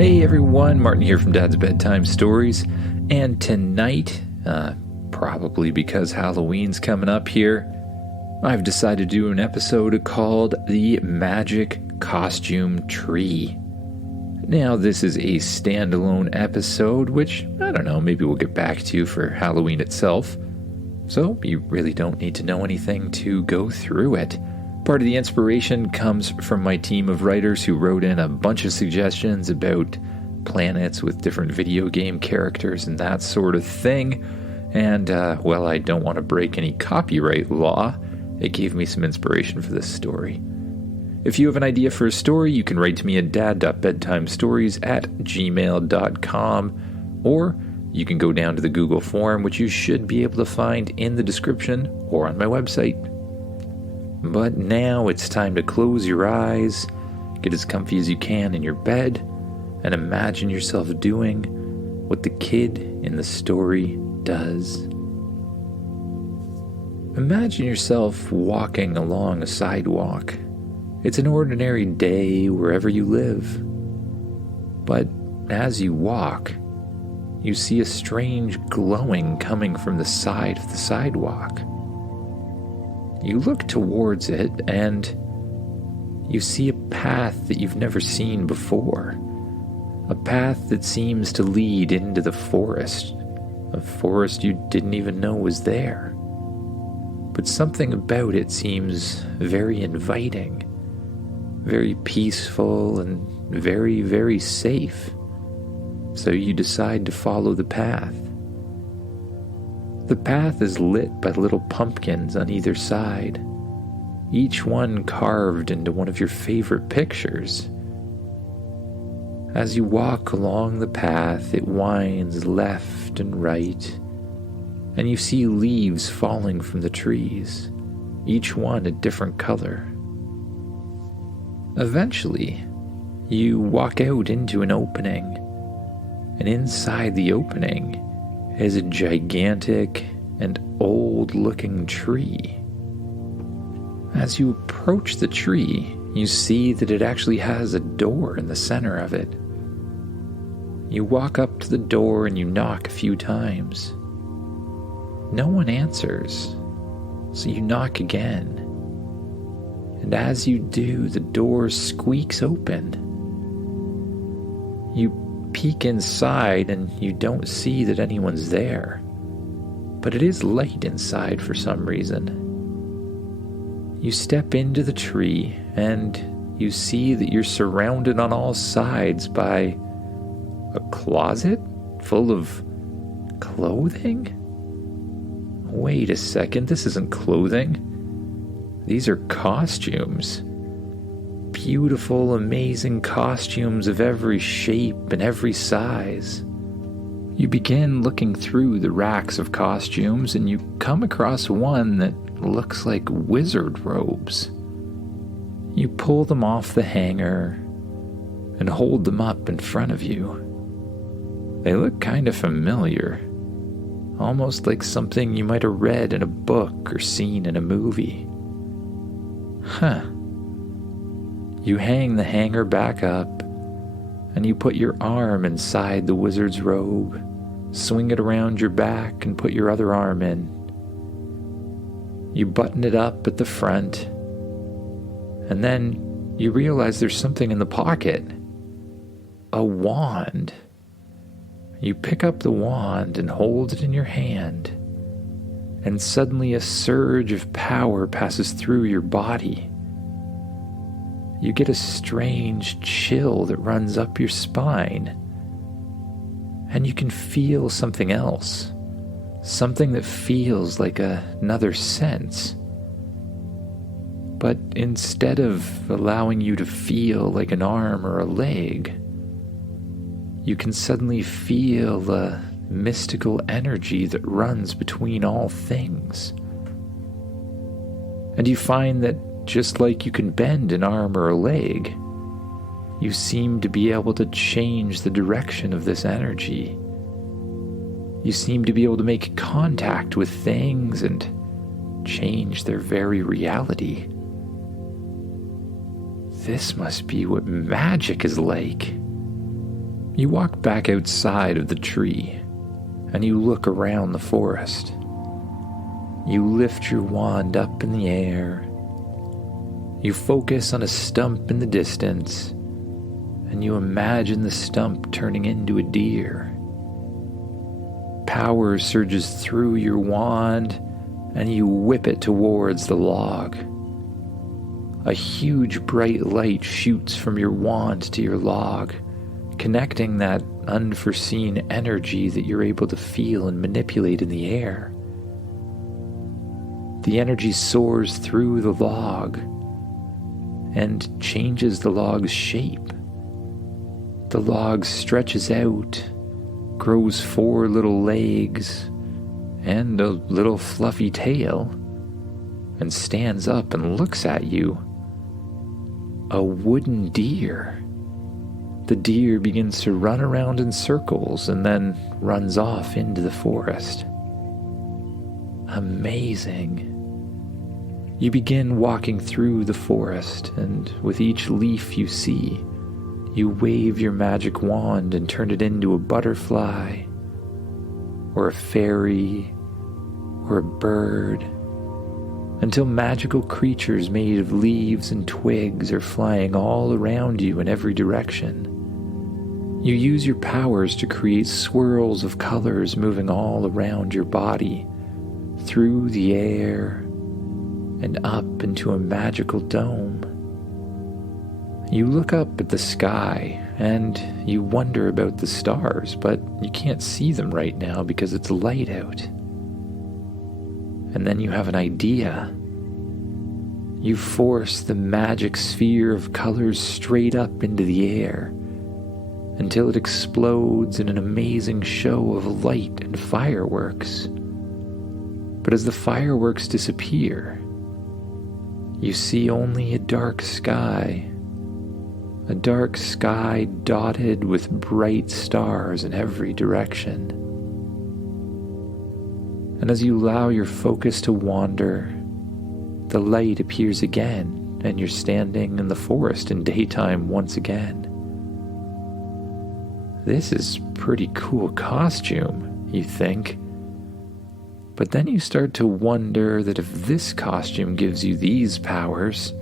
Hey everyone, Martin here from Dad's Bedtime Stories, and tonight, probably because Halloween's coming up here, I've decided to do an episode called The Magic Costume Tree. Now, this is a standalone episode, which, I don't know, maybe we'll get back to for Halloween itself, so you really don't need to know anything to go through it. Part of the inspiration comes from my team of writers who wrote in a bunch of suggestions about planets with different video game characters and that sort of thing. And, well, I don't want to break any copyright law. It gave me some inspiration for this story. If you have an idea for a story, you can write to me at dad.bedtimestories@gmail.com, or you can go down to the Google form, which you should be able to find in the description or on my website. But now it's time to close your eyes, get as comfy as you can in your bed, and imagine yourself doing what the kid in the story does. Imagine yourself walking along a sidewalk. It's an ordinary day wherever you live. But as you walk, you see a strange glowing coming from the side of the sidewalk. You look towards it, and you see a path that you've never seen before. A path that seems to lead into the forest. A forest you didn't even know was there. But something about it seems very inviting, very peaceful, and very, very safe. So you decide to follow the path. The path is lit by little pumpkins on either side, each one carved into one of your favorite pictures. As you walk along the path, it winds left and right, and you see leaves falling from the trees, each one a different color. Eventually, you walk out into an opening, and inside the opening is a gigantic and old-looking tree. As you approach the tree, you see that it actually has a door in the center of it. You walk up to the door and you knock a few times. No one answers, so you knock again. And as you do, the door squeaks open. You peek inside and you don't see that anyone's there, but it is light inside for some reason. You step into the tree and you see that you're surrounded on all sides by a closet full of clothing? Wait a second, this isn't clothing. These are costumes. Beautiful, amazing costumes of every shape and every size. You begin looking through the racks of costumes and you come across one that looks like wizard robes. You pull them off the hanger and hold them up in front of you. They look kind of familiar, almost like something you might have read in a book or seen in a movie. Huh. You hang the hanger back up, and you put your arm inside the wizard's robe, swing it around your back, and put your other arm in. You button it up at the front, and then you realize there's something in the pocket. A wand. You pick up the wand and hold it in your hand, and suddenly a surge of power passes through your body. You get a strange chill that runs up your spine, and you can feel something else, something that feels like another sense. But instead of allowing you to feel like an arm or a leg, you can suddenly feel a mystical energy that runs between all things. And you find that just like you can bend an arm or a leg, you seem to be able to change the direction of this energy. You seem to be able to make contact with things and change their very reality. This must be what magic is like. You walk back outside of the tree, and you look around the forest. You lift your wand up in the air. You focus on a stump in the distance, and you imagine the stump turning into a deer. Power surges through your wand, and you whip it towards the log. A huge bright light shoots from your wand to your log, connecting that unforeseen energy that you're able to feel and manipulate in the air. The energy soars through the log and changes the log's shape. The log stretches out, grows 4 little legs and a little fluffy tail, and stands up and looks at you. A wooden deer. The deer begins to run around in circles and then runs off into the forest. Amazing. You begin walking through the forest, and with each leaf you see, you wave your magic wand and turn it into a butterfly, or a fairy, or a bird, until magical creatures made of leaves and twigs are flying all around you in every direction. You use your powers to create swirls of colors moving all around your body, through the air, and up into a magical dome. You look up at the sky, and you wonder about the stars, but you can't see them right now because it's light out. And then you have an idea. You force the magic sphere of colors straight up into the air, until it explodes in an amazing show of light and fireworks. But as the fireworks disappear, you see only a dark sky dotted with bright stars in every direction. And as you allow your focus to wander, the light appears again, and you're standing in the forest in daytime once again. This is pretty cool costume, you think. But then you start to wonder that if this costume gives you these powers,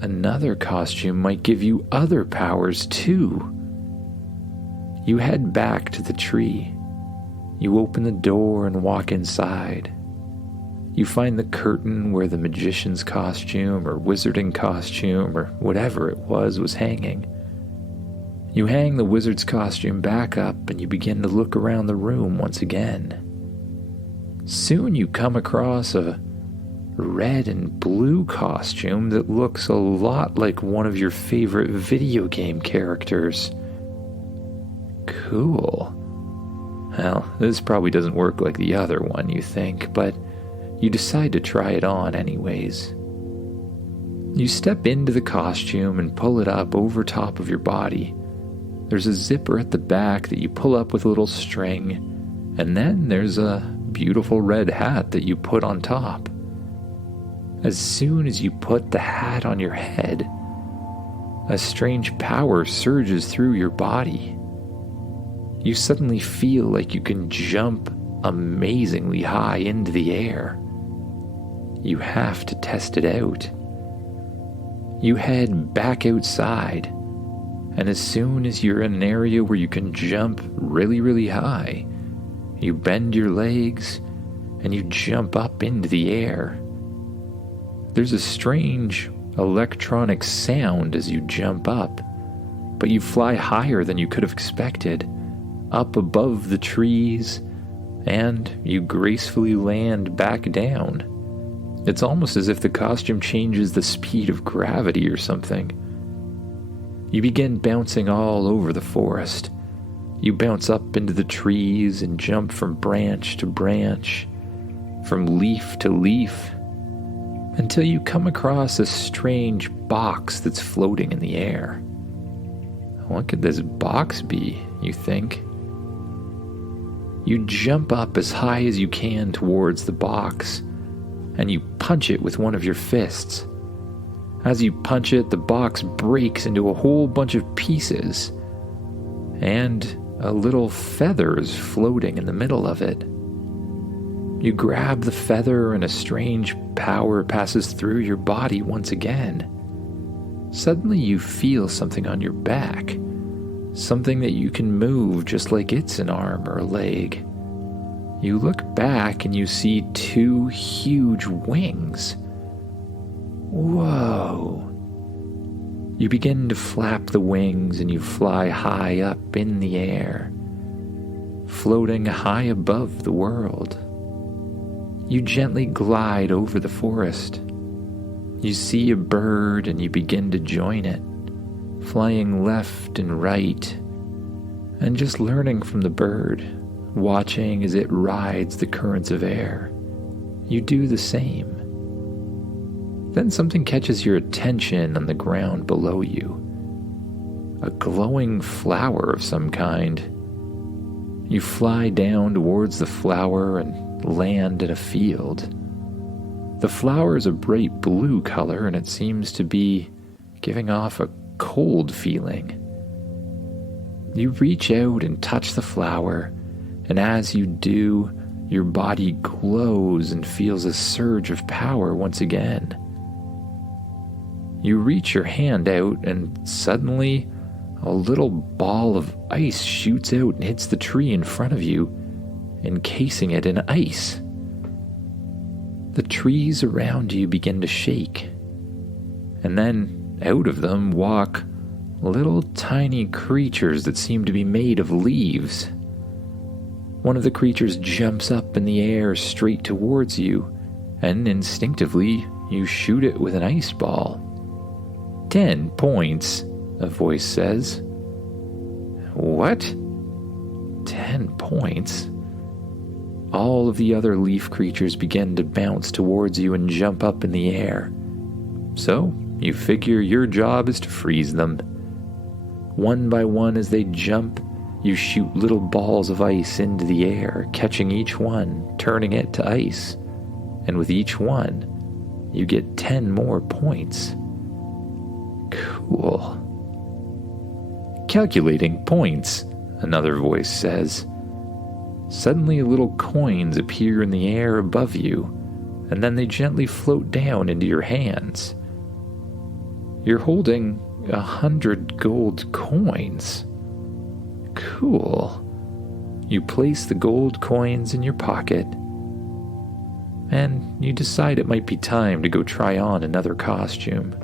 another costume might give you other powers too. You head back to the tree. You open the door and walk inside. You find the curtain where the magician's costume or wizarding costume or whatever it was hanging. You hang the wizard's costume back up and you begin to look around the room once again. Soon you come across a red and blue costume that looks a lot like one of your favorite video game characters. Cool. Well, this probably doesn't work like the other one, you think, but you decide to try it on anyways. You step into the costume and pull it up over top of your body. There's a zipper at the back that you pull up with a little string, and then there's a beautiful red hat that you put on top. As soon as you put the hat on your head, a strange power surges through your body. You suddenly feel like you can jump amazingly high into the air. You have to test it out. You head back outside, and as soon as you're in an area where you can jump really, really high, you bend your legs and you jump up into the air. There's a strange electronic sound as you jump up, but you fly higher than you could have expected, up above the trees, and you gracefully land back down. It's almost as if the costume changes the speed of gravity or something. You begin bouncing all over the forest. You bounce up into the trees and jump from branch to branch, from leaf to leaf, until you come across a strange box that's floating in the air. What could this box be, you think? You jump up as high as you can towards the box, and you punch it with one of your fists. As you punch it, the box breaks into a whole bunch of pieces, and a little feather is floating in the middle of it. You grab the feather and a strange power passes through your body once again. Suddenly you feel something on your back, something that you can move just like it's an arm or a leg. You look back and you see 2 huge wings. Whoa. You begin to flap the wings and you fly high up in the air, floating high above the world. You gently glide over the forest. You see a bird and you begin to join it, flying left and right, and just learning from the bird, watching as it rides the currents of air. You do the same. Then something catches your attention on the ground below you. A glowing flower of some kind. You fly down towards the flower and land in a field. The flower is a bright blue color and it seems to be giving off a cold feeling. You reach out and touch the flower, and as you do, your body glows and feels a surge of power once again. You reach your hand out and suddenly a little ball of ice shoots out and hits the tree in front of you, encasing it in ice. The trees around you begin to shake, and then out of them walk little tiny creatures that seem to be made of leaves. One of the creatures jumps up in the air straight towards you, and instinctively you shoot it with an ice ball. 10 points, a voice says. What? 10 points? All of the other leaf creatures begin to bounce towards you and jump up in the air. So, you figure your job is to freeze them. One by one as they jump, you shoot little balls of ice into the air, catching each one, turning it to ice. And with each one, you get 10 more points. Cool. Calculating points, another voice says. Suddenly little coins appear in the air above you, and then they gently float down into your hands. You're holding 100 gold coins. Cool. You place the gold coins in your pocket, and you decide it might be time to go try on another costume.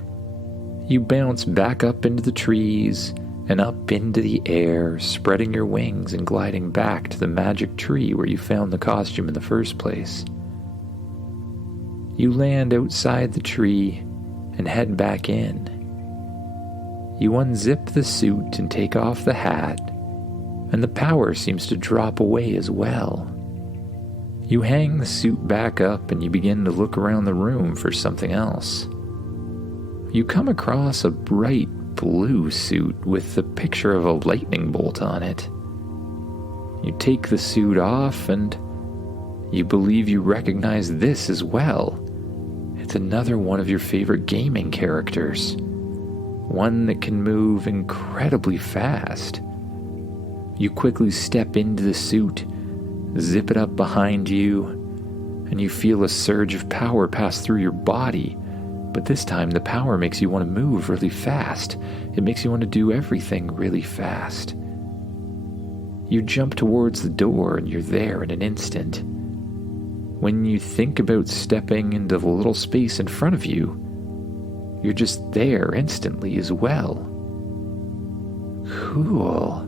You bounce back up into the trees and up into the air, spreading your wings and gliding back to the magic tree where you found the costume in the first place. You land outside the tree and head back in. You unzip the suit and take off the hat, and the power seems to drop away as well. You hang the suit back up and you begin to look around the room for something else. You come across a bright blue suit with the picture of a lightning bolt on it. You take the suit off and you believe you recognize this as well. It's another one of your favorite gaming characters. One that can move incredibly fast. You quickly step into the suit, zip it up behind you, and you feel a surge of power pass through your body. But this time the power makes you want to move really fast. It makes you want to do everything really fast. You jump towards the door and you're there in an instant. When you think about stepping into the little space in front of you, you're just there instantly as well. Cool.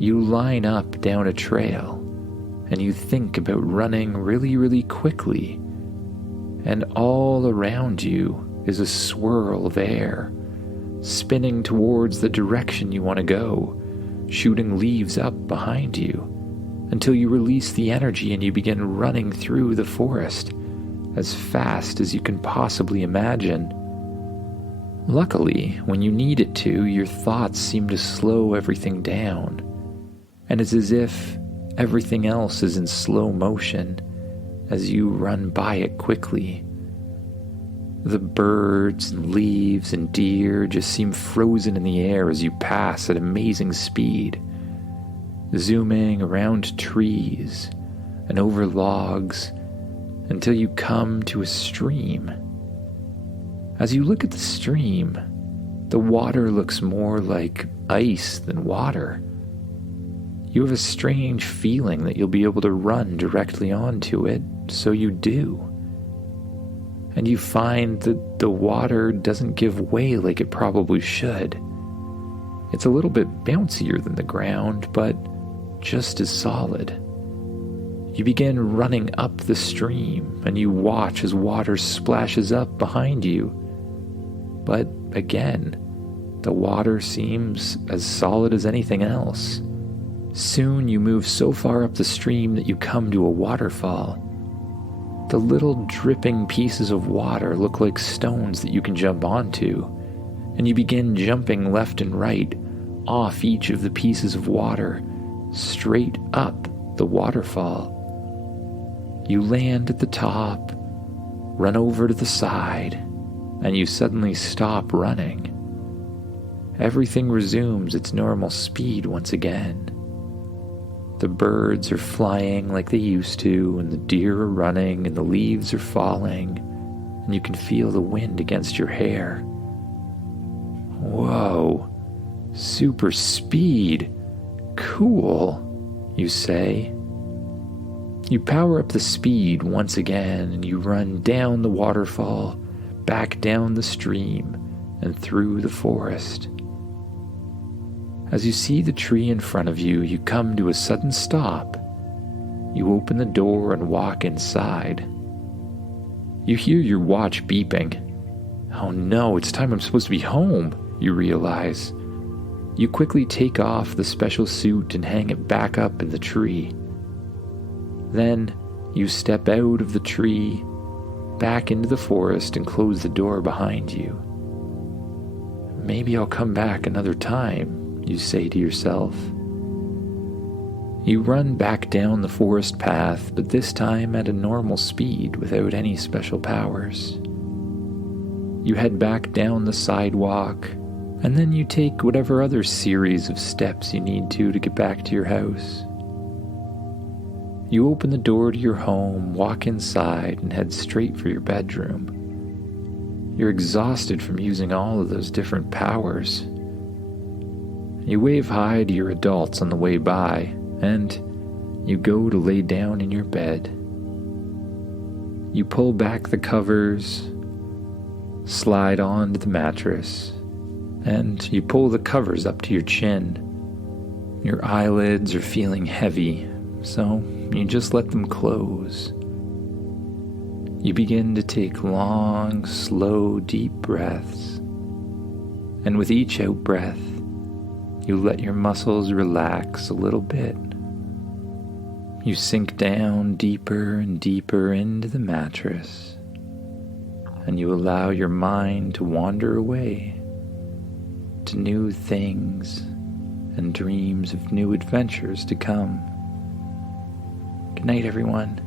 You line up down a trail and you think about running really, really quickly. And all around you is a swirl of air, spinning towards the direction you want to go, shooting leaves up behind you, until you release the energy and you begin running through the forest as fast as you can possibly imagine. Luckily, when you need it to, your thoughts seem to slow everything down, and it's as if everything else is in slow motion as you run by it quickly. The birds and leaves and deer just seem frozen in the air as you pass at amazing speed, zooming around trees and over logs until you come to a stream. As you look at the stream, the water looks more like ice than water. You have a strange feeling that you'll be able to run directly onto it, so you do. And you find that the water doesn't give way like it probably should. It's a little bit bouncier than the ground, but just as solid. You begin running up the stream, and you watch as water splashes up behind you. But again, the water seems as solid as anything else. Soon you move so far up the stream that you come to a waterfall. The little dripping pieces of water look like stones that you can jump onto, and you begin jumping left and right off each of the pieces of water, straight up the waterfall. You land at the top, run over to the side, and you suddenly stop running. Everything resumes its normal speed once again. The birds are flying like they used to, and the deer are running, and the leaves are falling, and you can feel the wind against your hair. Whoa, super speed, cool, you say. You power up the speed once again, and you run down the waterfall, back down the stream, and through the forest. As you see the tree in front of you, you come to a sudden stop. You open the door and walk inside. You hear your watch beeping. Oh no, it's time I'm supposed to be home, you realize. You quickly take off the special suit and hang it back up in the tree. Then you step out of the tree, back into the forest, and close the door behind you. Maybe I'll come back another time, you say to yourself. You run back down the forest path, but this time at a normal speed without any special powers. You head back down the sidewalk, and then you take whatever other series of steps you need to get back to your house. You open the door to your home, walk inside, and head straight for your bedroom. You're exhausted from using all of those different powers. You wave hi to your adults on the way by, and you go to lay down in your bed. You pull back the covers, slide onto the mattress, and you pull the covers up to your chin. Your eyelids are feeling heavy, so you just let them close. You begin to take long, slow, deep breaths, and with each out-breath, you let your muscles relax a little bit. You sink down deeper and deeper into the mattress, and you allow your mind to wander away to new things and dreams of new adventures to come. Good night, everyone.